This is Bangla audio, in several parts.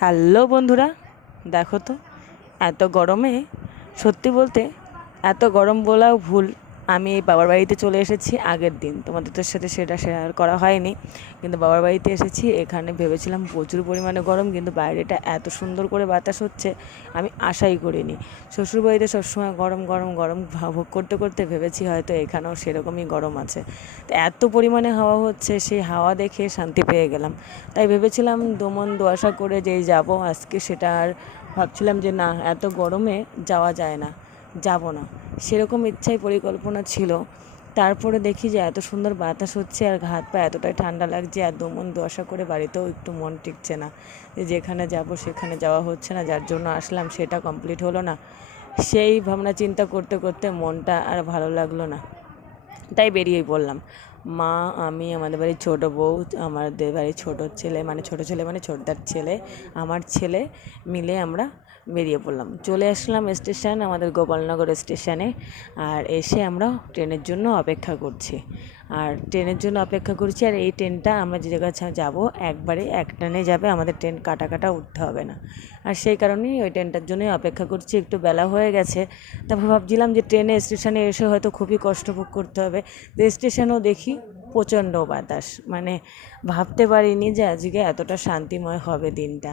হ্যালো বন্ধুরা, দেখো তো এত গরমে, সত্যি বলতে এত গরম বলাও ভুল, আমি এই বাবার বাড়িতে চলে এসেছি আগের দিন। তোমাদের তো সাথে সেটা শেয়ার করা হয়নি, কিন্তু বাবার বাড়িতে এসেছি। এখানে ভেবেছিলাম প্রচুর পরিমাণে গরম, কিন্তু বাইরেটা এত সুন্দর করে বাতাস হচ্ছে আমি আশাই করিনি। শ্বশুরবাড়িতে সবসময় গরম গরম গরম ভোগ করতে করতে ভেবেছি হয়তো এখানেও সেরকমই গরম আছে। তো এত পরিমাণে হাওয়া হচ্ছে, সেই হাওয়া দেখে শান্তি পেয়ে গেলাম। তাই ভেবেছিলাম দোমন দোআশা করে যেই যাব আজকে, সেটা আর ভাবছিলাম যে না, এত গরমে যাওয়া যায় না, যাব না, সেরকম ইচ্ছাই পরিকল্পনা ছিল। তারপরে দেখি যে এত সুন্দর বাতাস হচ্ছে আর হাত পা এতটাই ঠান্ডা লাগছে, আর দোমন দোআশা করে বাড়িতেও একটু মন টিকছে না, যে যেখানে যাব সেখানে যাওয়া হচ্ছে না, যার জন্য আসলাম সেটা কমপ্লিট হলো না। সেই ভাবনা চিন্তা করতে করতে মনটা আর ভালো লাগলো না, তাই বেরিয়েই পড়লাম। মা, আমি, আমাদের বাড়ির ছোটো বউ, আমাদের বাড়ির ছোটো ছেলে, মানে ছোটো ছেলে মানে ছোটদার ছেলে, আমার ছেলে মিলে আমরা বেরিয়ে পড়লাম। চলে আসলাম স্টেশন, আমাদের গোপালনগর স্টেশনে। আর এসে আমরা ট্রেনের জন্য অপেক্ষা করছি, আর এই ট্রেনটা আমরা যে জায়গায় যাবো একবারে এক ট্রেনে যাবে, আমাদের ট্রেন কাটা কাটা উঠতে হবে না। আর সেই কারণেই ওই ট্রেনটার জন্যই অপেক্ষা করছি। একটু বেলা হয়ে গেছে, তারপর ভাবছিলাম যে ট্রেনে স্টেশনে এসে হয়তো খুবই কষ্ট ভোগ করতে হবে। তো স্টেশনেও দেখি প্রচণ্ড বাতাস, মানে ভাবতে পারিনি যে আজকে এতটা শান্তিময় হবে দিনটা।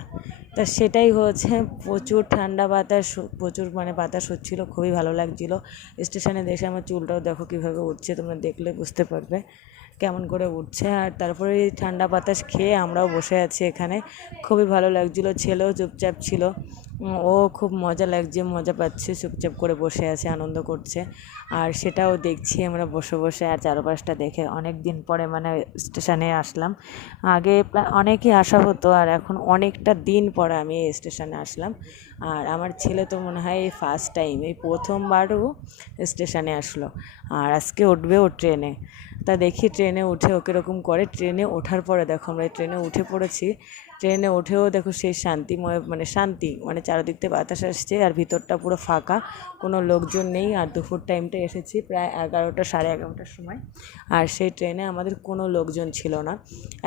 তা সেটাই হয়েছে, প্রচুর ঠান্ডা বাতাস, প্রচুর মানে বাতাস হচ্ছিলো, খুবই ভালো লাগছিলো। স্টেশনে দেখে আমার চুলটাও দেখো কীভাবে উঠছে, তোমরা দেখলে বুঝতে পারবে কেমন করে উঠছে। আর তারপরে এই ঠান্ডা বাতাস খেয়ে আমরাও বসে আছি এখানে, খুবই ভালো লাগছিলো। ছেলেও চুপচাপ ছিল, ও খুব মজা লাগছে, মজা পাচ্ছে, চুপচাপ করে বসে আছে, আনন্দ করছে। আর সেটাও দেখছি আমরা বসে বসে, আর চারপাশটা দেখে অনেক দিন পরে মানে স্টেশনে আসলাম। আগে অনেকই আসা হতো, আর এখন অনেকটা দিন পরে আমি এই স্টেশনে আসলাম। আর আমার ছেলে তো মনে হয় এই ফার্স্ট টাইম, এই প্রথমবারও স্টেশনে আসলো, আর আজকে উঠবে ও ট্রেনে। তা দেখি ট্রেনে উঠে ও কীরকম করে। ট্রেনে ওঠার পরে দেখো আমরা ট্রেনে উঠে পড়েছি। ট্রেনে উঠেও দেখো সেই শান্তিময়, মানে শান্তি, মানে চারিদিক থেকে বাতাস আসছে, আর ভিতরটা পুরো ফাঁকা, কোনো লোকজন নেই। আর দুপুর টাইমটা এসেছি প্রায় 11টা, সাড়ে 11টার সময়, আর সেই ট্রেনে আমাদের কোনো লোকজন ছিল না,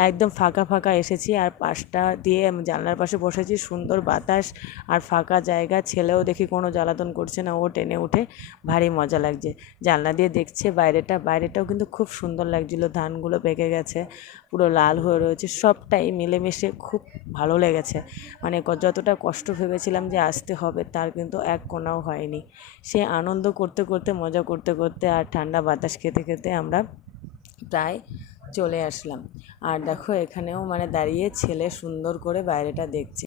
একদম ফাঁকা ফাঁকা এসেছি। আর পাশটা দিয়ে জানলার পাশে বসেছি, সুন্দর বাতাস আর ফাঁকা জায়গা। ছেলেও দেখি কোনো জ্বালাতন করছে না, ও ট্রেনে উঠে ভারী মজা লাগছে, জানলা দিয়ে দেখছে বাইরেটাও কিন্তু খুব সুন্দর লাগছিলো। ধানগুলো পেকে গেছে, পুরো লাল হয়ে রয়েছে, সবটাই মিলেমিশে খুব ভালো লেগেছে। মানে যতটা কষ্ট ভেবেছিলাম যে আসতে হবে, তার কিন্তু এক কোণাও হয়নি। সে আনন্দ করতে করতে, মজা করতে করতে, আর ঠান্ডা বাতাস খেতে খেতে আমরা প্রায় চলে আসলাম। আর দেখো এখানেও মানে দাঁড়িয়ে ছেলে সুন্দর করে বাইরেটা দেখছে।